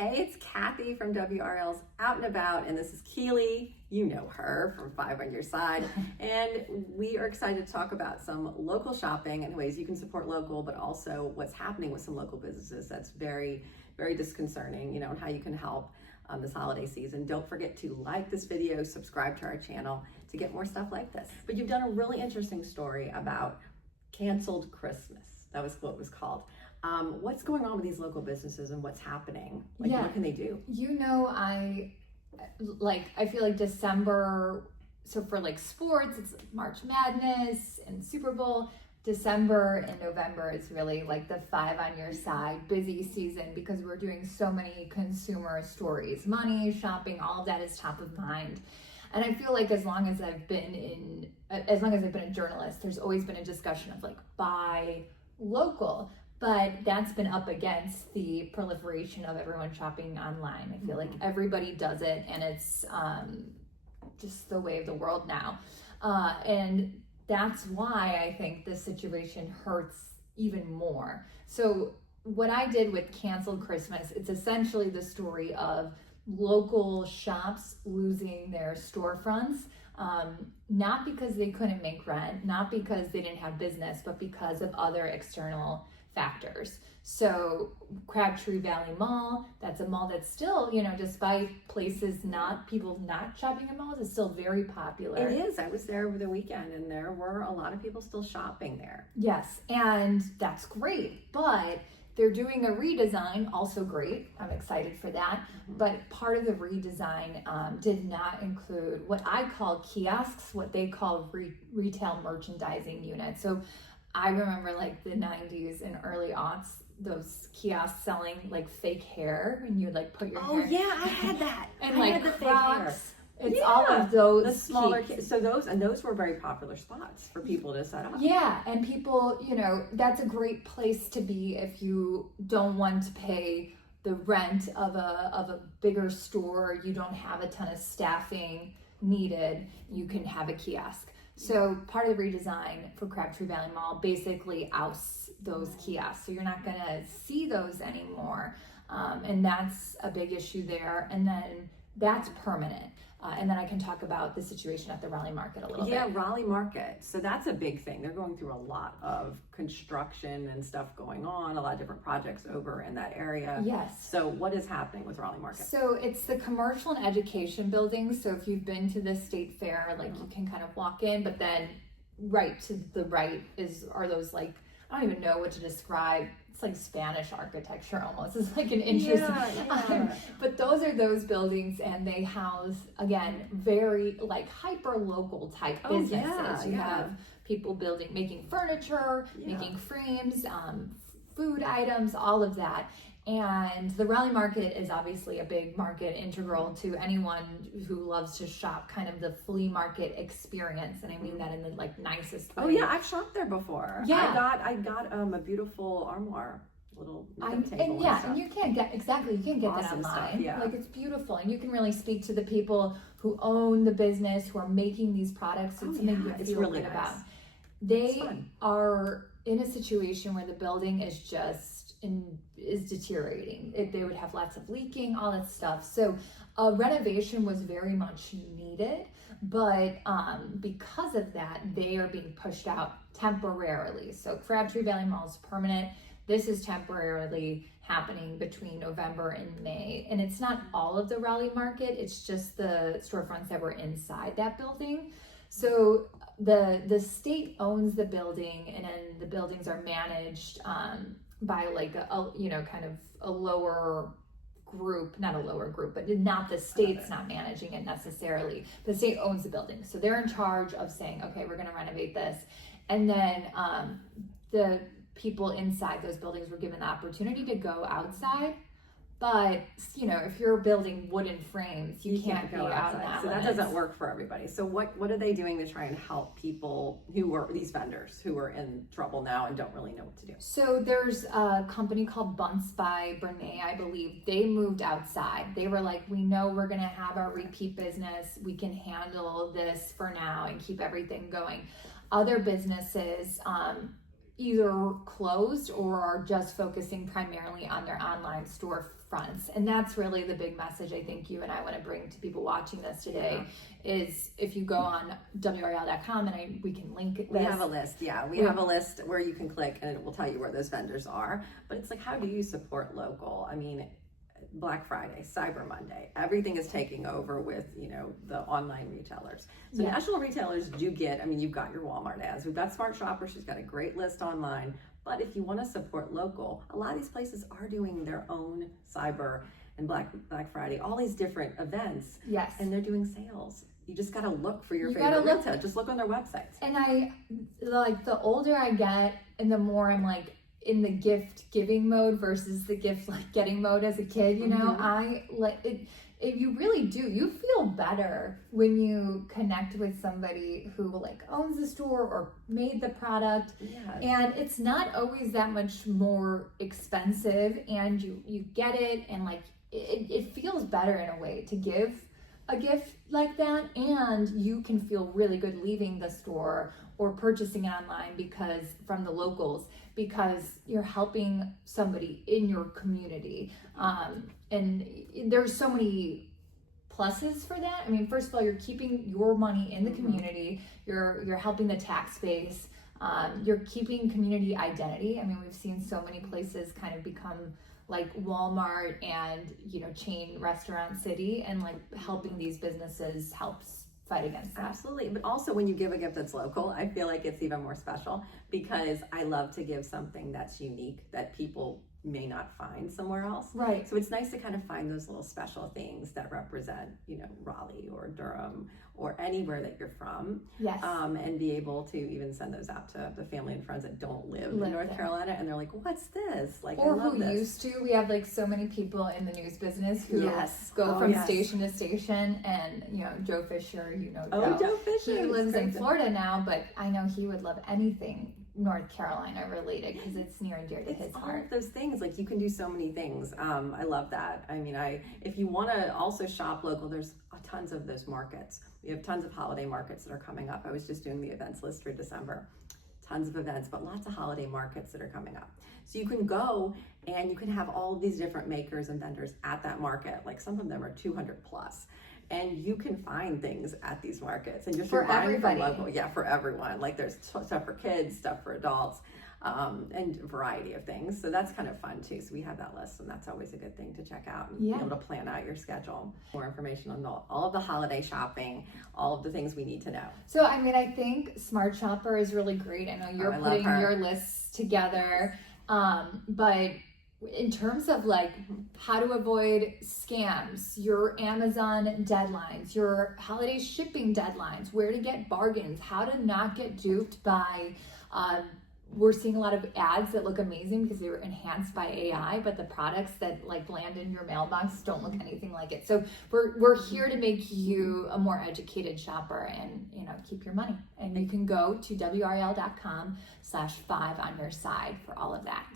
Hey, it's Kathy from WRL's Out and About, and this is Keely. You know her from Five on Your Side. And we are excited to talk about some local shopping and ways you can support local, but also what's happening with some local businesses that's very, very disconcerting, and how you can help this holiday season. Don't forget to like this video, subscribe to our channel to get more stuff like this. But you've done a really interesting story about canceled Christmas. That was what it was called. What's going on with these local businesses and what's happening? What can they do? I feel like December, so for sports, it's March Madness and Super Bowl. December and November is really the Five on Your Side busy season because we're doing so many consumer stories, money, shopping, all of that is top of mind. And I feel like as long as I've been a journalist, there's always been a discussion of buy local. But that's been up against the proliferation of everyone shopping online. I feel like everybody does it, and it's just the way of the world now. And that's why I think this situation hurts even more. So what I did with Canceled Christmas, it's essentially the story of local shops losing their storefronts, not because they couldn't make rent, not because they didn't have business, but because of other external factors. So Crabtree Valley Mall, that's a mall that's still, despite people not shopping in malls, is still very popular. It is. I was there over the weekend and there were a lot of people still shopping there. Yes, and that's great, but they're doing a redesign, also great. I'm excited for that. But part of the redesign did not include what I call kiosks, what they call retail merchandising units. So I remember the 90s and early aughts, those kiosks selling fake hair, and you put your hair. Oh yeah, I had that. And I had the fake hair. It's all of those. The smaller kids. So those were very popular spots for people to set up. Yeah, and people, that's a great place to be if you don't want to pay the rent of a bigger store. You don't have a ton of staffing needed. You can have a kiosk. So part of the redesign for Crabtree Valley Mall basically ousts those kiosks. So you're not going to see those anymore. And that's a big issue there. And then that's permanent. And then I can talk about the situation at the Raleigh Market a little bit. Yeah, Raleigh Market. So that's a big thing. They're going through a lot of construction and stuff going on, a lot of different projects over in that area. Yes. So what is happening with Raleigh Market? So it's the commercial and education buildings. So if you've been to the state fair, you can kind of walk in, but then right to the right are those I don't even know what to describe. It's like Spanish architecture almost. It's an interesting. Yeah. But those are those buildings, and they house, again, very hyper local type businesses. You have people making furniture, making frames, food items, all of that. And the Raleigh Market is obviously a big market, integral to anyone who loves to shop, kind of the flea market experience. And I mean that in the nicest way. Oh yeah, I've shopped there before. Yeah. I got a beautiful armoire, little table. And you can't get that Awesome online. Stuff, yeah. It's beautiful, and you can really speak to the people who own the business, who are making these products. So it's something you feel really good nice. about. They are in a situation where the building is deteriorating. They would have lots of leaking, all that stuff. So renovation was very much needed, but because of that, they are being pushed out temporarily. So Crabtree Valley Mall is permanent. This is temporarily happening between November and May. And it's not all of the Raleigh Market, it's just the storefronts that were inside that building. So the state owns the building, and then the buildings are managed by kind of a lower group, not a lower group, but not the state's not managing it necessarily. The state owns the building. So they're in charge of saying, okay, we're going to renovate this. And then the people inside those buildings were given the opportunity to go outside. But, if you're building wooden frames, you can't go out in that. So that doesn't work for everybody. So what are they doing to try and help people these vendors who are in trouble now and don't really know what to do? So there's a company called Bunce by Brene, I believe. They moved outside. They were like, we know we're going to have our repeat business. We can handle this for now and keep everything going. Other businesses either closed or are just focusing primarily on their online storefronts. And that's really the big message I think you and I want to bring to people watching this today. Is if you go on WRAL.com, and we can link this. We have a list. Yeah, we have a list where you can click and it will tell you where those vendors are. But it's like, how do you support local? I mean, Black Friday, Cyber Monday, everything is taking over with, the online retailers. So national retailers do get, I mean, you've got your Walmart ads, we've got Smart Shopper, she's got a great list online. But if you want to support local, a lot of these places are doing their own Cyber and Black Friday, all these different events. Yes. And they're doing sales. You just got to look for your favorite retailer. Just look on their websites. And I, like, the older I get and the more I'm like in the gift giving mode versus the gift like getting mode as a kid, I like it. If you really do, you feel better when you connect with somebody who like owns the store or made the product. Yes. And it's not always that much more expensive, and you get it, and like it feels better in a way to give a gift like that, and you can feel really good leaving the store or purchasing online from the locals, because you're helping somebody in your community. And there's so many pluses for that. I mean, first of all, you're keeping your money in the community. You're helping the tax base. You're keeping community identity. I mean, we've seen so many places kind of become like Walmart and, chain restaurant city, and like helping these businesses helps fight against that. Absolutely. But also when you give a gift that's local, I feel like it's even more special, because I love to give something that's unique that people may not find somewhere else. Right. So it's nice to kind of find those little special things that represent, Raleigh or Durham or anywhere that you're from. Yes. And be able to even send those out to the family and friends that don't live in North Carolina, and they're like, what's this? Like, or I love who this. used to. We have like so many people in the news business who go from station to station, and Joe Fisher, Joe Fisher. He lives in Florida now, but I know he would love anything North Carolina related, because it's near and dear to his heart. All of those things, like, you can do so many things. I love that. I mean, if you want to also shop local, there's tons of those markets. We have tons of holiday markets that are coming up. I was just doing the events list for December. Tons of events, but lots of holiday markets that are coming up. So you can go and you can have all of these different makers and vendors at that market. Like, some of them are 200 plus. And you can find things at these markets, and you're buying from local. Yeah, for everyone. Like, there's stuff for kids, stuff for adults, and a variety of things. So that's kind of fun too. So we have that list, and that's always a good thing to check out and be able to plan out your schedule. More information on all of the holiday shopping, all of the things we need to know. So, I mean, I think Smart Shopper is really great. I know you're putting your lists together, but in terms of like how to avoid scams, your Amazon deadlines, your holiday shipping deadlines, where to get bargains, how to not get duped by, we're seeing a lot of ads that look amazing because they were enhanced by AI, but the products that like land in your mailbox don't look anything like it. So we're here to make you a more educated shopper and, keep your money. And you can go to WRAL.com/5 on your side for all of that.